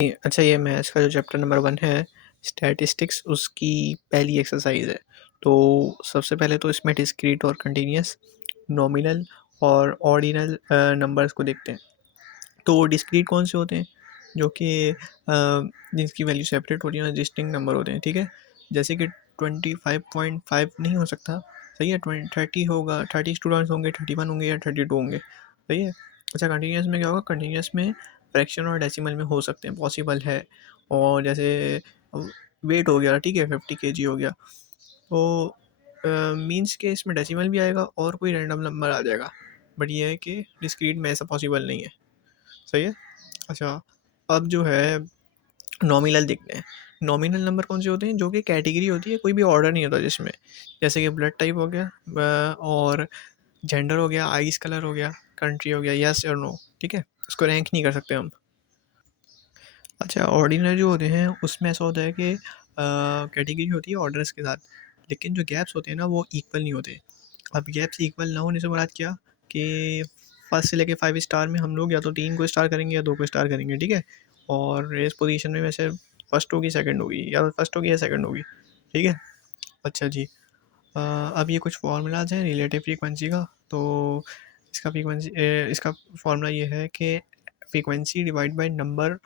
अच्छा, ये मैथ्स का जो चैप्टर नंबर 1 है स्टैटिस्टिक्स, उसकी पहली एक्सरसाइज है। तो सबसे पहले तो इसमें डिस्क्रीट और कंटिन्यूस, नॉमिनल और ऑर्डिनल नंबर्स को देखते हैं। तो डिस्क्रीट कौन से होते हैं? जो कि जिनकी वैल्यू सेपरेट होती है ना, डिस्टिंक्ट नंबर होते हैं, ठीक है। जैसे कि 25.5 नहीं हो सकता, सही है। 30 होगा, 30 स्टूडेंट्स होंगे, 31 होंगे या 32 होंगे, सही है। अच्छा, कंटिन्यूस में क्या होगा? कंटिन्यूस में फ्रैक्शन और डेसिमल में हो सकते हैं, पॉसिबल है। और जैसे वेट हो गया, ठीक है, 50 kg हो गया, तो मीन्स के इसमें डेसिमल भी आएगा और कोई रैंडम नंबर आ जाएगा। बट ये है कि डिस्क्रीट में ऐसा पॉसिबल नहीं है, सही है। अच्छा, अब जो है नॉमिनल देखते हैं। नॉमिनल नंबर कौन से होते हैं? जो कि कैटेगरी होती है, कोई भी ऑर्डर नहीं होता जिसमें। जैसे कि ब्लड टाइप हो गया, और जेंडर हो गया, आइस कलर हो गया, कंट्री हो गया, यस और नो, ठीक है। इसको रैंक नहीं कर सकते हम। अच्छा, ऑर्डिनल जो होते हैं उसमें ऐसा होता है कि कैटेगरी होती है ऑर्डर्स के साथ, लेकिन जो गैप्स होते हैं ना वो इक्वल नहीं होते। अब गैप्स इक्वल ना होने से मुराद क्या कि फर्स्ट से लेके 5 स्टार में हम लोग या तो 3 को स्टार करेंगे या 2 को स्टार करेंगे, ठीक है। और रेस पोजीशन में वैसे फर्स्ट होगी, सेकंड होगी, या फर्स्ट होगी या सेकंड होगी, ठीक है। अच्छा जी, अब ये कुछ फार्मूलाज हैं रिलेटिव फ्रीक्वेंसी का। तो इसका फार्मूला ये है कि फ्रीक्वेंसी डिवाइड बाय नंबर,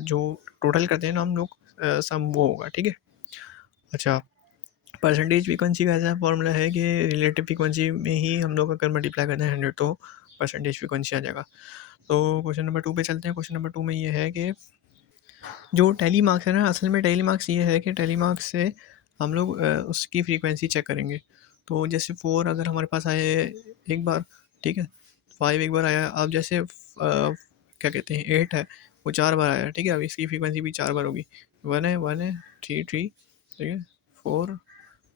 जो टोटल करते हैं ना हम लोग, सम वो होगा, ठीक है। अच्छा, परसेंटेज फ्रीक्वेंसी का ऐसा फॉर्मूला है कि रिलेटिव फ्रीक्वेंसी में ही हम लोग अगर मल्टीप्लाई करते हैं 100 तो परसेंटेज फ्रीक्वेंसी आ जाएगा। तो क्वेश्चन नंबर 2 पे चलते हैं। क्वेश्चन नंबर 2 में ये है कि जो टैली मार्क्स है ना, असल में टैली मार्क्स ये है कि टैली मार्क्स से हम लोग उसकी फ्रीक्वेंसी चेक करेंगे। तो जैसे 4 अगर हमारे पास आए एक बार, ठीक है, 5 एक बार आया। अब जैसे क्या कहते हैं 8 है, वो 4 बार आया, ठीक है। अब इसकी फ्रीक्वेंसी भी 4 बार होगी। 1 है, 3 3, ठीक है, 4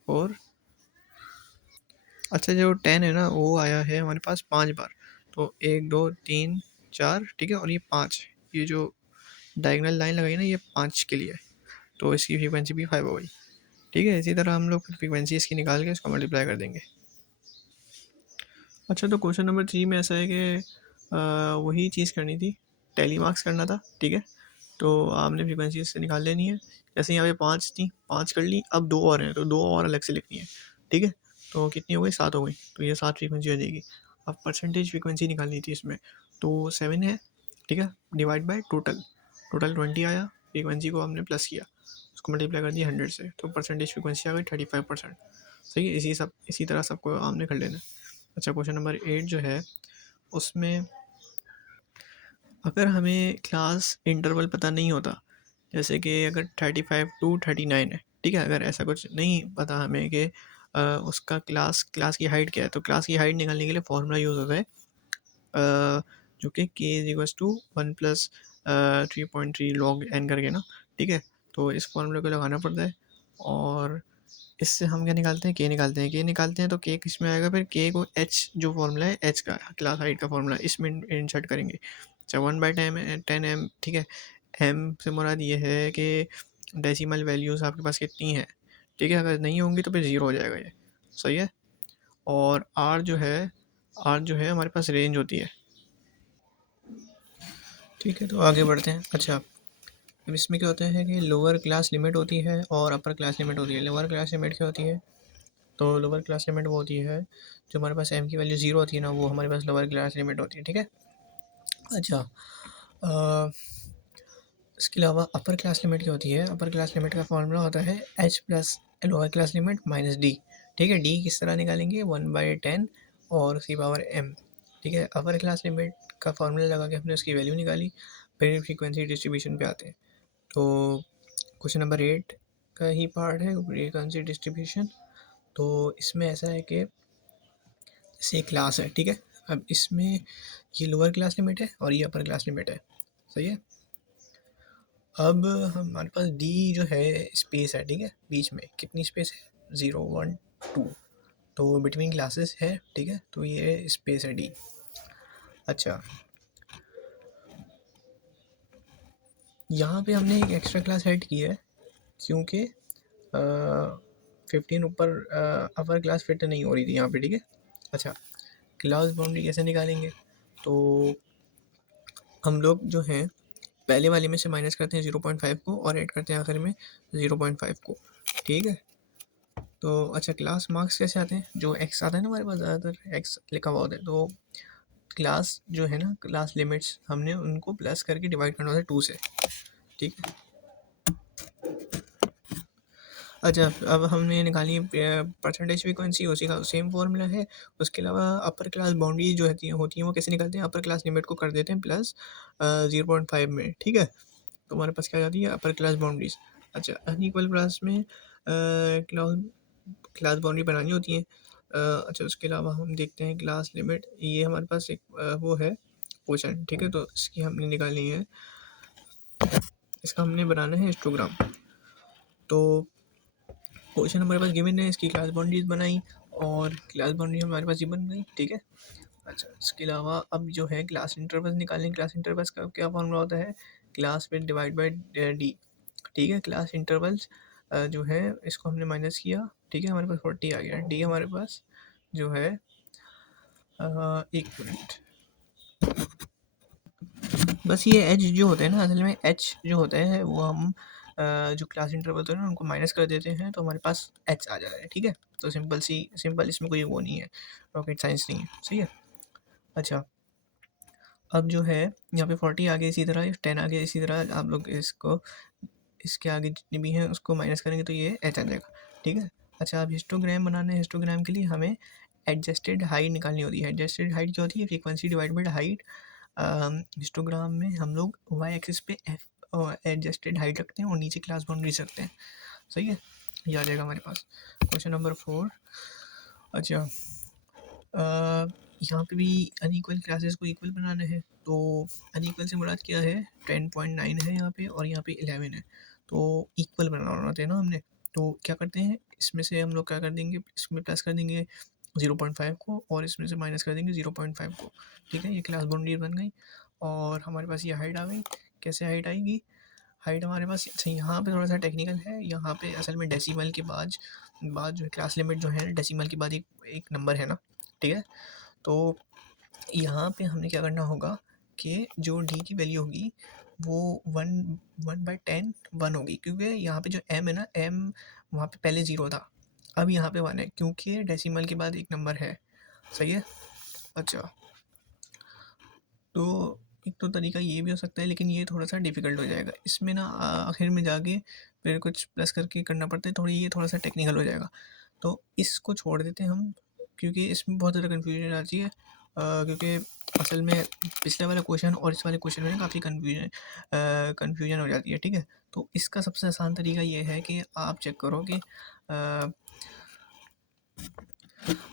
4। अच्छा, जो 10 है ना वो आया है हमारे पास 5 बार। तो 1 2 3 4, ठीक है, और ये 5, ये जो डायगोनल लाइन लगाई ना ये 5 के लिए है। तो इसकी फ्रीक्वेंसी भी 5 हो गई, ठीक है। इसी तरह हम लोग फिर फ्रीक्वेंसी इसकी निकाल के इसको मल्टीप्लाई कर देंगे। अच्छा, तो क्वेश्चन नंबर 3 में ऐसा है कि वही चीज़ करनी थी, टैली मार्क्स करना था, ठीक है। तो आपने फ्रीक्वेंसी इससे निकाल लेनी है। जैसे यहाँ पे 5 थी, 5 कर ली, अब 2 और हैं तो 2 और अलग से लिखनी है, ठीक है। तो कितनी हो गई? 7 हो गई। तो ये 7 फ्रीक्वेंसी हो जाएगी। अब परसेंटेज फ्रीक्वेंसी निकालनी थी इसमें, तो 7 है, ठीक है, डिवाइड बाय टोटल। टोटल 20 आया, फ्रीक्वेंसी को हमने प्लस किया, उसको मल्टीप्लाई कर दिया 100 से, तो परसेंटेज फ्रीक्वेंसी आ गई 35%। सही है। इसी तरह सबको आपने कर लेना है। अच्छा, क्वेश्चन नंबर 8 जो है उसमें अगर हमें क्लास इंटरवल पता नहीं होता, जैसे कि अगर 35 टू 39 है, ठीक है, अगर ऐसा कुछ नहीं पता हमें कि उसका क्लास की हाइट क्या है, तो क्लास की हाइट निकालने के लिए फॉर्मूला यूज़ होता है, जो कि k is equals to 1 plus 3.3 log n करके ना, ठीक है। तो इस फॉर्मूले को लगाना पड़ता है, और इससे हम क्या निकालते हैं? k निकालते हैं। तो k किस में आएगा? फिर k को h, जो फॉर्मूला है h का, क्लास हाइट का फॉर्मूला, इसमें इंसर्ट करेंगे। अच्छा, 1/10m, ठीक है। m से मुराद ये है कि डेसिमल वैल्यूज़ आपके पास कितनी है, ठीक है। अगर नहीं होंगी तो फिर 0 हो जाएगा ये, सही है। और r जो है हमारे पास रेंज होती है, ठीक है। तो आगे बढ़ते हैं। अच्छा, अब इसमें क्या होता है कि लोअर क्लास लिमिट होती है और अपर क्लास लिमिट होती है। लोअर क्लास लिमिट क्या होती है? तो लोअर क्लास लिमिट वो होती है जो हमारे पास m की वैल्यू 0 होती है ना, वो हमारे पास लोअर क्लास लिमिट होती है, ठीक है। अच्छा, इसके अलावा अपर क्लास लिमिट क्या होती है? अपर क्लास लिमिट का फॉर्मूला होता है h plus lower class limit minus D, ठीक है। डी किस तरह निकालेंगे? 1/10 और उसकी पावर m, ठीक है। अपर क्लास लिमिट का फॉर्मूला लगा के हमने उसकी वैल्यू निकाली, फिर फ्रीक्वेंसी डिस्ट्रीब्यूशन पे आते हैं। तो क्वेश्चन नंबर 8 का ही पार्ट है फ्रीक्वेंसी डिस्ट्रीब्यूशन। तो इसमें ऐसा है कि जैसे क्लास है, ठीक है। अब इसमें ये लोअर क्लास लिमिट है और ये अपर क्लास लिमिट है, सही है। अब हमारे पास डी जो है स्पेस है, ठीक है। बीच में कितनी स्पेस है? 0 1 2, तो बिटवीन क्लासेस है, ठीक है। तो ये स्पेस है डी। अच्छा, यहाँ पे हमने एक एक्स्ट्रा क्लास ऐड की है क्योंकि 15 ऊपर अपर क्लास फिट नहीं हो रही थी यहाँ पे, ठीक है। अच्छा, क्लास बाउंड्री कैसे निकालेंगे? तो हम लोग जो हैं पहले वाले में से माइनस करते हैं 0.5 को और ऐड करते हैं आखिर में 0.5 को, ठीक है। तो अच्छा, क्लास मार्क्स कैसे आते हैं? जो एक्स आता है ना हमारे पास, ज़्यादातर एक्स लिखा हुआ होता है, तो क्लास जो है ना, क्लास लिमिट्स हमने उनको प्लस करके डिवाइड करना होता है 2 से, ठीक है। अच्छा, अब हमने निकाली परसेंटेज फ्रीक्वेंसी, उसी का सेम फॉर्मूला है। उसके अलावा अपर क्लास बाउंड्री जो होती हैं वो कैसे निकलते हैं? अपर क्लास लिमिट को कर देते हैं प्लस 0.5 में, ठीक है। तो हमारे पास क्या आ जाती है? Upper class boundaries. अच्छा, अनइक्वल क्लास में क्लास बाउंड्री बनानी होती है। अच्छा, उसके अलावा हम देखते हैं क्लास लिमिट, ये हमारे पास एक वो है क्वेश्चन, ठीक है। तो इसकी हमने निकालनी है, इसका हमने बनाना है हिस्टोग्राम। तो क्वेश्चन हमारे पास गिवन है, इसकी क्लास बाउंड्रीज बनाई और क्लास बाउंड्री हमारे पास ये बन गई, ठीक है। अच्छा, इसके अलावा अब जो है क्लास इंटरवल्स निकालें। क्लास इंटरवल्स का क्या फॉर्मूला होता है? Class with divide by D, ठीक है। क्लास इंटरवल्स जो है इसको हमने माइनस किया, ठीक है, हमारे पास 40 आ गया। डी हमारे पास जो है एक मिनट, बस ये एच जो होते हैं ना, असल में एच जो होते हैं वो हम जो क्लास इंटरवल होते हैं ना उनको माइनस कर देते हैं, तो हमारे पास एच आ जाता है, ठीक है। तो सिंपल, इसमें कोई वो नहीं है, रॉकेट साइंस नहीं है, सही है। अच्छा, अब जो है यहाँ पे 40 आ गया, इसी तरह 10 आ गया, इसी तरह आप लोग इसको इसके आगे जितने भी हैं उसको माइनस करेंगे तो ये एच आ जाएगा, ठीक है। अच्छा, अब हिस्टोग्राम बनाना है। हिस्टोग्राम के लिए हमें एडजस्टेड हाइट निकालनी होती है। एडजस्टेड हाइट क्या होती है? Frequency divide by height. Histogram में हम लोग वाई एक्सिस पे एडजस्टेड हाइट रखते हैं और नीचे क्लास बाउंड्रीज रखते हैं, सही है। ये आ जाएगा हमारे पास क्वेश्चन नंबर 4। अच्छा, यहाँ पे भी अनइक्वल क्लासेस को इक्वल बनाना है। तो अनइक्वल से मुराद क्या है? 10.9 है यहाँ पे और यहाँ पे 11 है, तो इक्वल बनाना होता है ना हमने। तो क्या करते हैं, इसमें से हम लोग क्या कर देंगे, इसमें प्लस कर देंगे 0.5 को और इसमें से माइनस कर देंगे 0.5 को, ठीक है। ये क्लास बाउंड्री बन गई और हमारे पास ये हाइट आ गई। कैसे हाइट आएगी? हाइट हमारे पास, अच्छा यहाँ पे थोड़ा सा टेक्निकल है। यहाँ पे असल में डेसिमल के बाद जो है क्लास लिमिट जो है डेसिमल के बाद एक नंबर है ना, ठीक है। तो यहाँ पे हमने क्या करना होगा कि जो डी की वैल्यू होगी वो 1/10 1 होगी, क्योंकि यहाँ पे जो एम है ना, एम वहाँ पे पहले 0 था, अब यहाँ पे 1 है क्योंकि डेसिमल के बाद एक नंबर है, सही है। अच्छा, तो एक तो तरीका ये भी हो सकता है, लेकिन ये थोड़ा सा डिफ़िकल्ट हो जाएगा इसमें ना, आखिर में जाके फिर कुछ प्लस करके करना पड़ता है, थोड़ी ये थोड़ा सा टेक्निकल हो जाएगा, तो इसको छोड़ देते हैं हम, क्योंकि इसमें बहुत ज़्यादा कन्फ्यूजन आती है। क्योंकि असल में पिछले वाला क्वेश्चन और इस वाले क्वेश्चन में काफ़ी कन्फ्यूजन हो जाती है, ठीक है। तो इसका सबसे आसान तरीका ये है कि आप चेक करो कि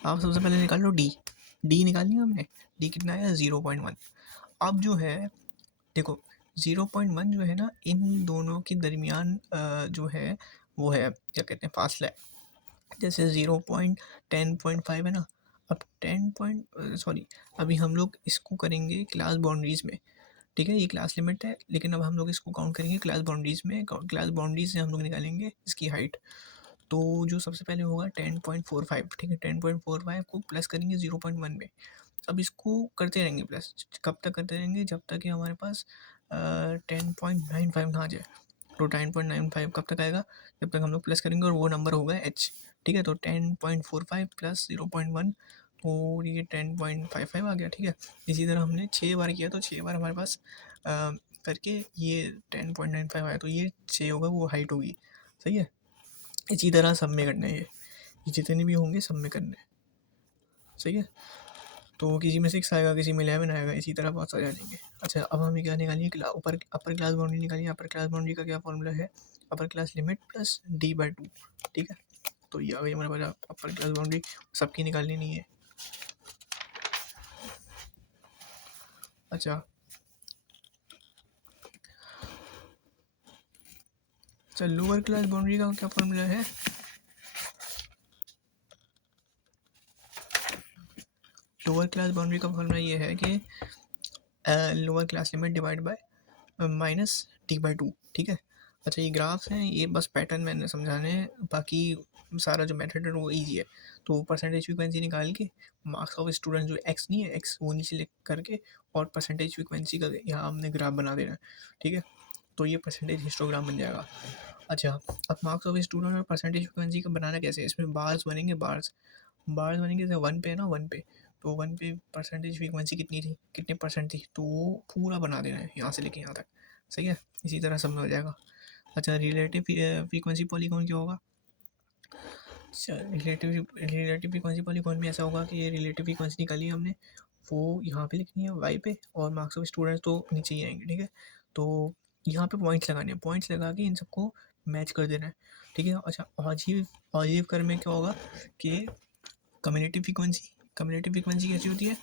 आप सबसे पहले निकाल लो डी निकाल लिया हमने। डी कितना आया? 0.1। अब जो है देखो, 0.1 जो है ना, इन दोनों के दरमियान जो है वो है, क्या कहते हैं, फासला है। जैसे 0.10.5 है ना, अब 10 अभी हम लोग इसको करेंगे क्लास बाउंड्रीज में, ठीक है। ये क्लास लिमिट है, लेकिन अब हम लोग इसको काउंट करेंगे क्लास बाउंड्रीज में। क्लास बाउंड्रीज से हम लोग निकालेंगे इसकी हाइट। तो जो सबसे पहले होगा 10.45, ठीक है। 10.45 को प्लस करेंगे 0.1 में। अब इसको करते रहेंगे प्लस, कब तक करते रहेंगे? जब तक कि हमारे पास 10.95 ना आ जाए। तो 10.95 कब तक आएगा? जब तक हम लोग प्लस करेंगे और वो नंबर होगा एच, ठीक है। तो 10.45 प्लस 0.1, और ये 10.55 आ गया, ठीक है। इसी तरह हमने 6 बार किया, तो 6 बार हमारे पास करके ये 10.95 आया, तो ये 6 होगा, वो हाइट होगी, सही है। इसी तरह सब में करना है, ये जितने भी होंगे सब में करना है, सही है। तो किसी में 6 आएगा, किसी में 11 आएगा, इसी तरह बहुत सारे आ जाएंगे। अच्छा, अब हमें क्या निकालिए? ऊपर अपर क्लास बाउंड्री निकालिए। अपर क्लास बाउंड्री का क्या फॉर्मूला है? Upper class limit plus d/2, ठीक है। तो ये आ गई हमारे पास अपर क्लास बाउंड्री, सबकी निकालनी नहीं है। अच्छा, लोअर क्लास बाउंड्री का क्या फॉर्मूला है? लोअर क्लास बाउंड्री का फॉर्मूला ये है कि lower class limit divide by minus d/2, ठीक है। अच्छा, ये ग्राफ्स हैं, ये बस पैटर्न मैंने समझाने हैं, बाकी सारा जो मेथड है वो ईजी है। तो परसेंटेज फ्रीक्वेंसी निकाल के मार्क्स ऑफ स्टूडेंट जो एक्स नहीं है, एक्स वो नीचे लिख करके और परसेंटेज फ्रीक्वेंसी का यहाँ हमने ग्राफ बना देना है, ठीक है। तो ये परसेंटेज हिस्टोग्राम बन जाएगा। अच्छा, अब मार्क्स ऑफ स्टूडेंट और परसेंटेज फ्रीक्वेंसी का बनाना कैसे है, इसमें बार्स बनेंगे, बार्स बनेंगे जैसे 1 पे है ना, 1 पे, तो 1 पे परसेंटेज फ्रीक्वेंसी कितनी थी, कितने परसेंट थी, तो वो पूरा बना देना है यहाँ से लेके यहाँ तक, सही है। इसी तरह सब में हो जाएगा। अच्छा, रिलेटिव फ्रीक्वेंसी पॉलीगॉन क्या होगा? रिलेटिव फ्रीक्वेंसी पॉलीगॉन में ऐसा होगा कि ये रिलेटिव फ्रीक्वेंसी निकाली है हमने, वो यहाँ पे लिखनी है वाई पे, और मार्क्स ऑफ स्टूडेंट्स तो नीचे ही आएंगे, ठीक है। तो यहाँ पे पॉइंट्स लगाने हैं, पॉइंट्स लगा के इन सबको मैच कर देना है, ठीक है। अच्छा, ऑजीव कर में क्या होगा कि कम्युनिटी फ्रीक्वेंसी कैसी होती है,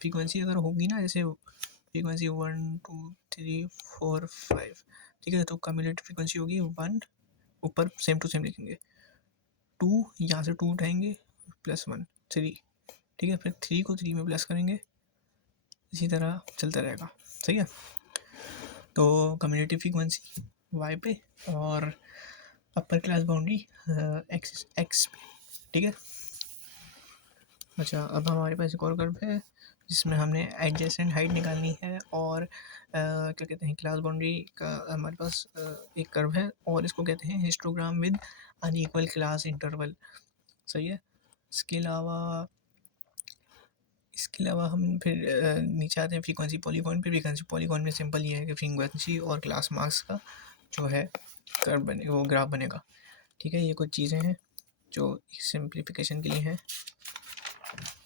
फ्रीक्वेंसी अगर होगी ना, जैसे फ्रीक्वेंसी 1 2 3 4 5, ठीक है, तो कम्युनिटी फ्रीक्वेंसी होगी 1, ऊपर सेम टू सेम लिखेंगे, 2 यहाँ से 2 उठाएंगे, +1 3, ठीक है, फिर 3 को 3 में प्लस करेंगे, इसी तरह चलता रहेगा, सही है। तो कम्युनिटी फ्रीक्वेंसी वाई पे और अपर क्लास बाउंड्री एक्स पे, ठीक है। अच्छा, अब हमारे पास एक और कर्व है जिसमें हमने एडजेसेंट हाइट निकालनी है, और क्या कहते हैं, क्लास बाउंड्री का हमारे पास एक कर्व है, और इसको कहते हैं histogram with unequal class interval, सही है। इसके अलावा हम फिर नीचे आते हैं फ्रीक्वेंसी पॉलीगॉन पे। फ्रीक्वेंसी पॉलीगॉन में सिंपल ये है कि फ्रीक्वेंसी और क्लास मार्क्स का जो है कर्व बने, वो ग्राफ बनेगा, ठीक है। ये कुछ चीज़ें हैं जो सिंप्लीफिकेशन के लिए हैं।